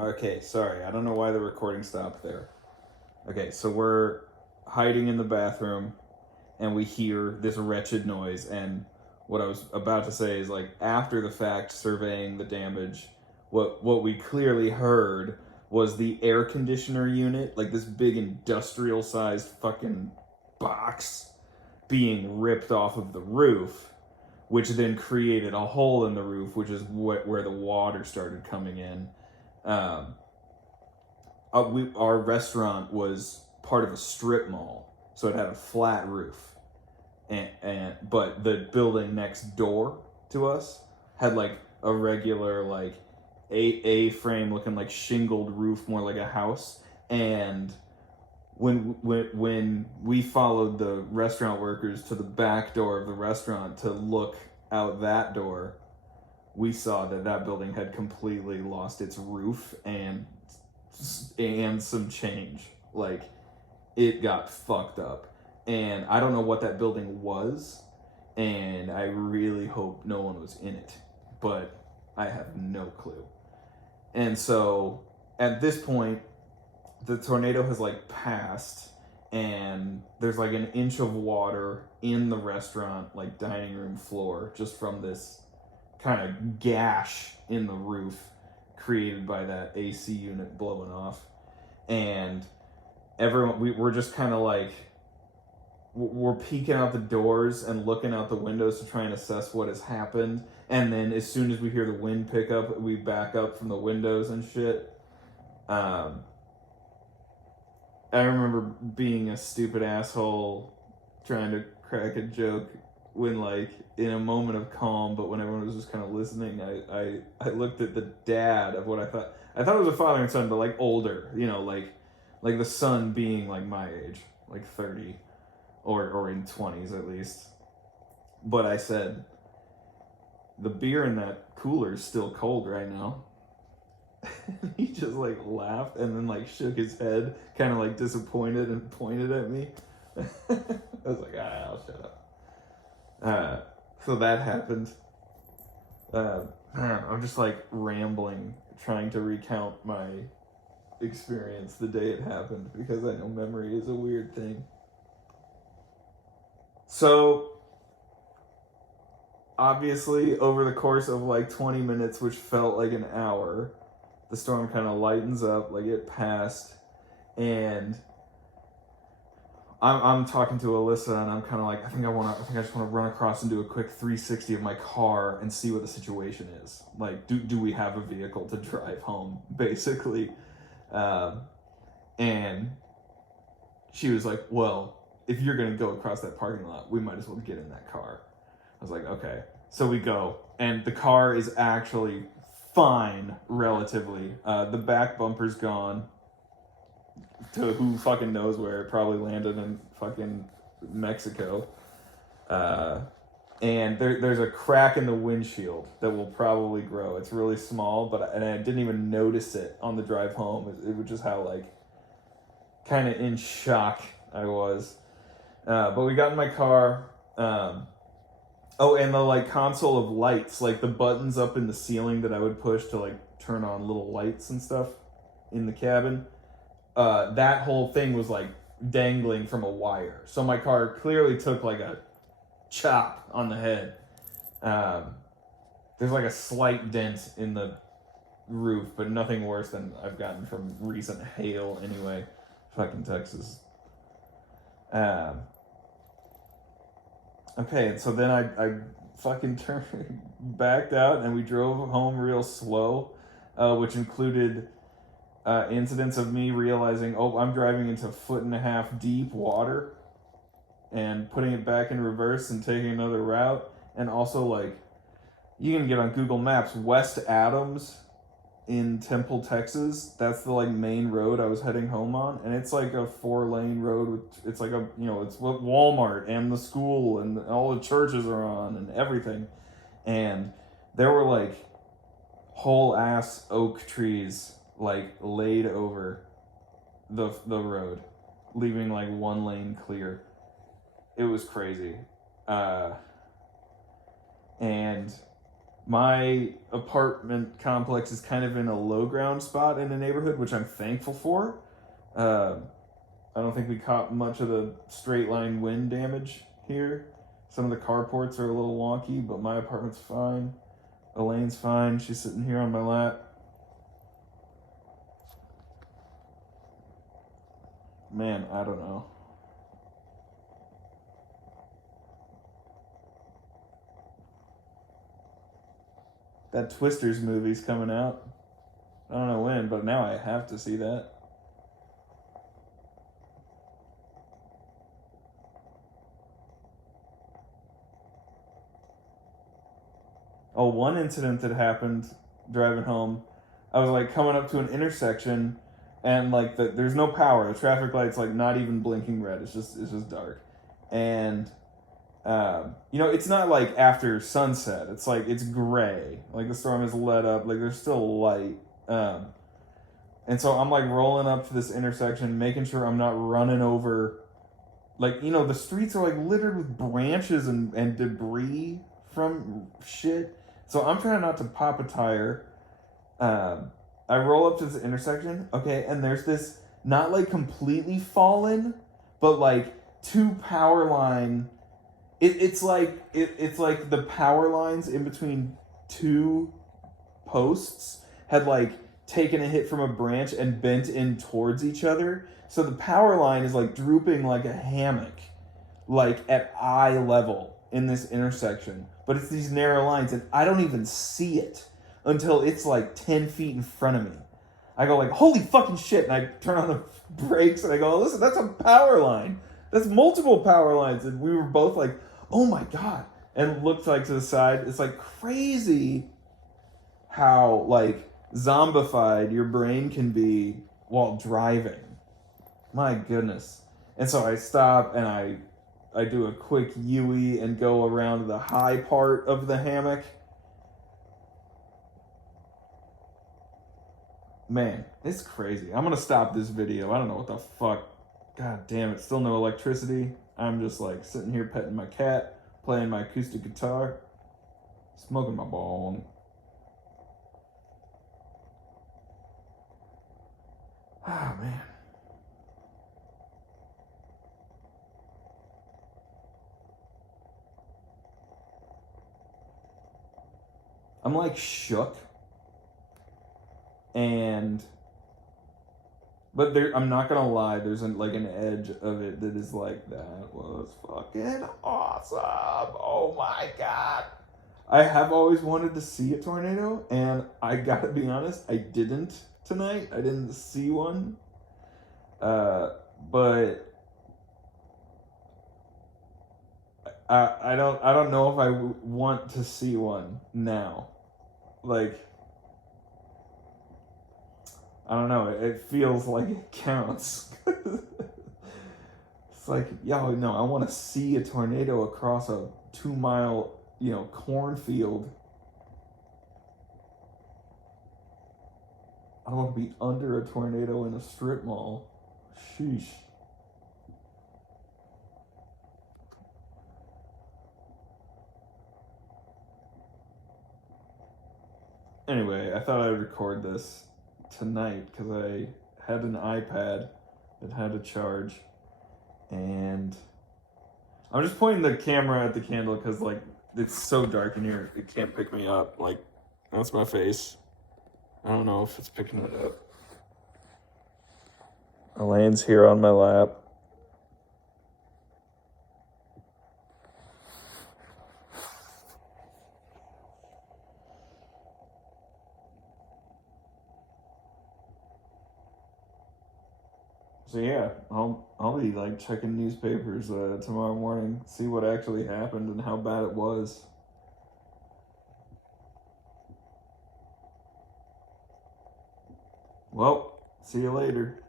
Okay, sorry. I don't know why the recording stopped there. Okay, so we're hiding in the bathroom and we hear this wretched noise. And what I was about to say is, like, after the fact, surveying the damage, what we clearly heard was the air conditioner unit, like this big industrial sized fucking box, being ripped off of the roof, which then created a hole in the roof, which is where the water started coming in. Um, our restaurant was part of a strip mall, so it had a flat roof, and but the building next door to us had like a regular like a frame looking like shingled roof, more like a house. And when we followed the restaurant workers to the back door of the restaurant to look out that door, we saw that building had completely lost its roof and some change. Like, it got fucked up. And I don't know what that building was, and I really hope no one was in it, but I have no clue. And so at this point, the tornado has like passed, and there's like an inch of water in the restaurant, like dining room floor, just from this kind of gash in the roof created by that AC unit blowing off. And we're just kind of like, we're peeking out the doors and looking out the windows to try and assess what has happened. And then as soon as we hear the wind pick up, we back up from the windows and shit. I remember being a stupid asshole trying to crack a joke when, like, in a moment of calm, but when everyone was just kind of listening, I looked at the dad of what I thought it was a father and son, but like older, like the son being like my age, like 30 or in 20s at least. But I said, the beer in that cooler is still cold right now. He just like laughed and then like shook his head, kind of like disappointed, and pointed at me. I was like, I'll shut up. So that happened. I'm just like rambling, trying to recount my experience the day it happened, because I know memory is a weird thing. So obviously, over the course of like 20 minutes, which felt like an hour, the storm kind of lightens up, like it passed, and I'm talking to Alyssa, and I'm kind of like, I think I just want to run across and do a quick 360 of my car and see what the situation is. Like, do we have a vehicle to drive home, basically? And she was like, well, if you're gonna go across that parking lot, we might as well get in that car. I was like, okay. So we go, and the car is actually fine, relatively. The back bumper's gone to who fucking knows where. It probably landed in fucking Mexico. And there's a crack in the windshield that will probably grow. It's really small, and I didn't even notice it on the drive home. It was just how, like, kind of in shock I was. But we got in my car. Oh, and the like console of lights, like the buttons up in the ceiling that I would push to like turn on little lights and stuff in the cabin. That whole thing was like dangling from a wire. So my car clearly took like a chop on the head. There's like a slight dent in the roof, but nothing worse than I've gotten from recent hail anyway. Fucking Texas. Okay, and so then I fucking turned, backed out, and we drove home real slow, which included incidents of me realizing, oh, I'm driving into 1.5 feet deep water, and putting it back in reverse and taking another route. And also, like, you can get on Google Maps, West Adams in Temple, Texas. That's the like main road I was heading home on, and it's like a 4-lane road with, it's like a, it's what Walmart and the school and all the churches are on and everything. And there were like whole ass oak trees like laid over the road, leaving like 1 lane clear. It was crazy. And my apartment complex is kind of in a low ground spot in the neighborhood, which I'm thankful for. I don't think we caught much of the straight line wind damage here. Some of the carports are a little wonky, but my apartment's fine. Elaine's fine. She's sitting here on my lap. Man, I don't know. That Twisters movie's coming out. I don't know when, but now I have to see that. Oh, one incident that happened driving home, I was like coming up to an intersection, and like there's no power. The traffic light's like not even blinking red. It's just dark, and it's not like after sunset. It's like it's gray. Like the storm is let up. Like there's still light. And so I'm like rolling up to this intersection, making sure I'm not running over. Like, the streets are like littered with branches and debris from shit. So I'm trying not to pop a tire. I roll up to this intersection, okay, and there's this not like completely fallen, but like two power line. It's like the power lines in between two posts had like taken a hit from a branch and bent in towards each other. So the power line is like drooping like a hammock, like at eye level in this intersection. But it's these narrow lines, and I don't even see it until it's like 10 feet in front of me. I go like, holy fucking shit, and I turn on the brakes and I go, listen, that's a power line. That's multiple power lines. And we were both like, oh my God. And looked like to the side. It's like crazy how like zombified your brain can be while driving. My goodness. And so I stop and I do a quick U-ey and go around the high part of the hammock. Man, it's crazy. I'm gonna stop this video. I don't know what the fuck. God damn it, still no electricity. I'm just like sitting here petting my cat, playing my acoustic guitar, smoking my bong. Ah, man. I'm like shook. But I'm not gonna lie, there's an edge of it that is like, that was fucking awesome. Oh my God. I have always wanted to see a tornado, and I gotta be honest, I didn't tonight. I didn't see one. But I don't know if I want to see one now. Like, I don't know. It feels like it counts. It's like, yo, no, I want to see a tornado across a 2-mile, cornfield. I don't want to be under a tornado in a strip mall. Sheesh. Anyway, I thought I'd record this tonight because I had an iPad that had a charge, and I'm just pointing the camera at the candle because like it's so dark in here it can't pick me up. Like, that's my face. I don't know if it's picking it up. Elaine's here on my lap. So yeah, I'll be like checking newspapers tomorrow morning, see what actually happened and how bad it was. Well, see you later.